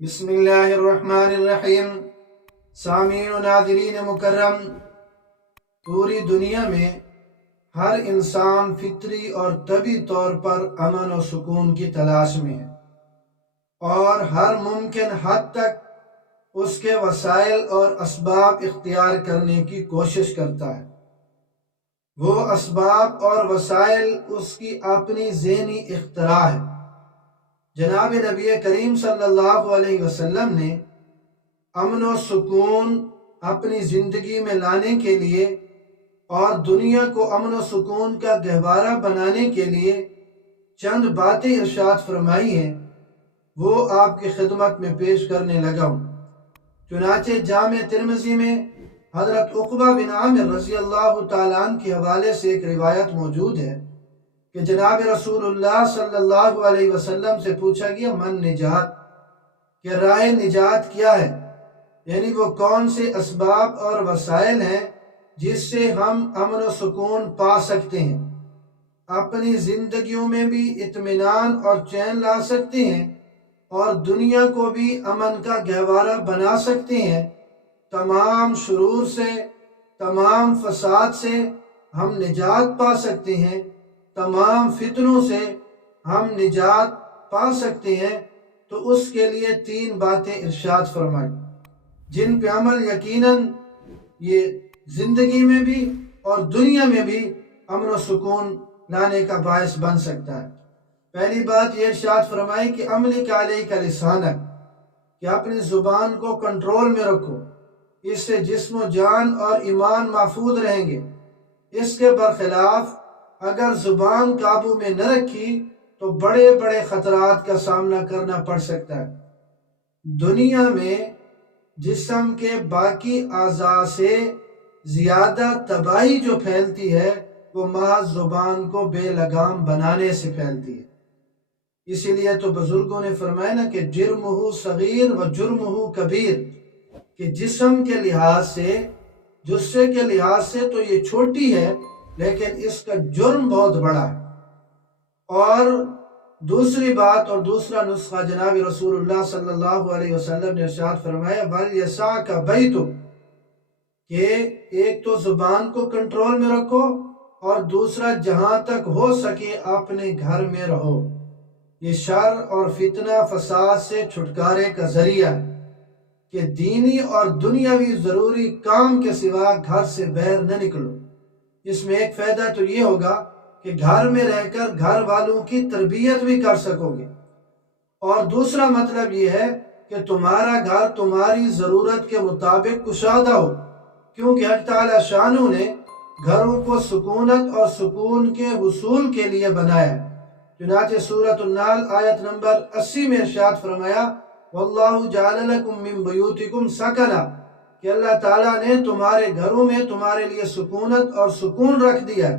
بسم اللہ الرحمن الرحیم۔ سامعین و ناظرین مکرم، پوری دنیا میں ہر انسان فطری اور طبعی طور پر امن و سکون کی تلاش میں ہے اور ہر ممکن حد تک اس کے وسائل اور اسباب اختیار کرنے کی کوشش کرتا ہے۔ وہ اسباب اور وسائل اس کی اپنی ذہنی اختراع ہے۔ جناب نبی کریم صلی اللہ علیہ وسلم نے امن و سکون اپنی زندگی میں لانے کے لیے اور دنیا کو امن و سکون کا گہوارہ بنانے کے لیے چند باتیں ارشاد فرمائی ہیں، وہ آپ کی خدمت میں پیش کرنے لگا ہوں۔ چنانچہ جامع ترمذی میں حضرت عقبہ بن عامر رضی اللہ تعالیٰ عنہ کے حوالے سے ایک روایت موجود ہے کہ جناب رسول اللہ صلی اللہ علیہ وسلم سے پوچھا گیا من نجات، کہ راہ نجات کیا ہے، یعنی وہ کون سے اسباب اور وسائل ہیں جس سے ہم امن و سکون پا سکتے ہیں، اپنی زندگیوں میں بھی اطمینان اور چین لا سکتے ہیں اور دنیا کو بھی امن کا گہوارہ بنا سکتے ہیں۔ تمام شرور سے، تمام فساد سے ہم نجات پا سکتے ہیں، تمام فتنوں سے ہم نجات پا سکتے ہیں۔ تو اس کے لیے تین باتیں ارشاد فرمائی جن پہ عمل یقیناً یہ زندگی میں بھی اور دنیا میں بھی امن و سکون لانے کا باعث بن سکتا ہے۔ پہلی بات یہ ارشاد فرمائی کہ املک علیک لسانک، کہ اپنی زبان کو کنٹرول میں رکھو، اس سے جسم و جان اور ایمان محفوظ رہیں گے۔ اس کے برخلاف اگر زبان قابو میں نہ رکھی تو بڑے بڑے خطرات کا سامنا کرنا پڑ سکتا ہے۔ دنیا میں جسم کے باقی اعضاء سے زیادہ تباہی جو پھیلتی ہے وہ محض زبان کو بے لگام بنانے سے پھیلتی ہے۔ اسی لیے تو بزرگوں نے فرمایا نا کہ جرمہ صغیر و جرمہ کبیر، کہ جسم کے لحاظ سے، جسے کے لحاظ سے تو یہ چھوٹی ہے لیکن اس کا جرم بہت بڑا ہے۔ اور دوسری بات اور دوسرا نسخہ جناب رسول اللہ صلی اللہ علیہ وسلم نے ارشاد فرمایا وَلْيَسَعْكَ بَيْتُكَ، کہ ایک تو زبان کو کنٹرول میں رکھو اور دوسرا جہاں تک ہو سکے اپنے گھر میں رہو۔ یہ شر اور فتنہ فساد سے چھٹکارے کا ذریعہ ہے کہ دینی اور دنیاوی ضروری کام کے سوا گھر سے باہر نہ نکلو۔ اس میں ایک فائدہ تو یہ ہوگا کہ گھر میں رہ کر گھر والوں کی تربیت بھی کر سکو گے، اور دوسرا مطلب یہ ہے کہ تمہارا گھر تمہاری ضرورت کے مطابق کشادہ ہو، کیونکہ حق تعالی شانہ نے گھروں کو سکونت اور سکون کے حصول کے لیے بنایا ہے۔ چنانچہ سورۃ النحل آیت نمبر 80 میں ارشاد فرمایا وَاللَّهُ جَعَلَ لَكُم مِّن بُيُوتِكُمْ سَكَنًا، کہ اللہ تعالیٰ نے تمہارے گھروں میں تمہارے لیے سکونت اور سکون رکھ دیا ہے۔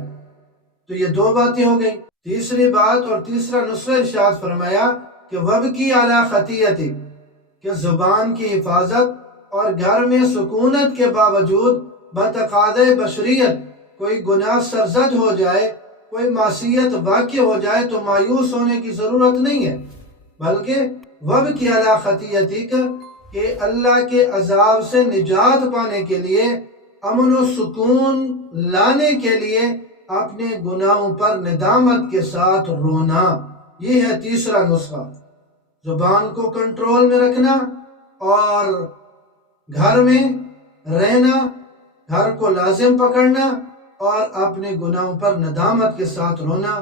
تو یہ دو باتیں ہو گئی۔ تیسری بات اور تیسرا نسخہ ارشاد فرمایا کہ وَبْكِي عَلَىٰ خَطِيَّتِكَ، کہ زبان کی حفاظت اور گھر میں سکونت کے باوجود بتقاضۂ بشریت کوئی گناہ سرزد ہو جائے، کوئی معصیت واقع ہو جائے تو مایوس ہونے کی ضرورت نہیں ہے، بلکہ وَبْكِي عَلَىٰ خَطِيَّتِكَ، کہ اللہ کے عذاب سے نجات پانے کے لیے، امن و سکون لانے کے لیے اپنے گناہوں پر ندامت کے ساتھ رونا۔ یہ ہے تیسرا نسخہ، زبان کو کنٹرول میں رکھنا اور گھر میں رہنا، گھر کو لازم پکڑنا اور اپنے گناہوں پر ندامت کے ساتھ رونا۔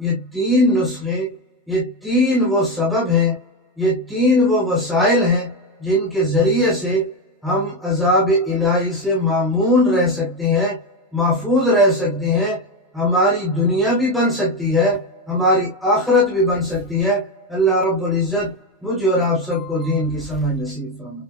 یہ تین نسخے، یہ تین وہ سبب ہیں، یہ تین وہ وسائل ہیں جن کے ذریعے سے ہم عذاب الہی سے مامون رہ سکتے ہیں، محفوظ رہ سکتے ہیں۔ ہماری دنیا بھی بن سکتی ہے، ہماری آخرت بھی بن سکتی ہے۔ اللہ رب العزت مجھے اور آپ سب کو دین کی سمجھ نصیب فرمائے۔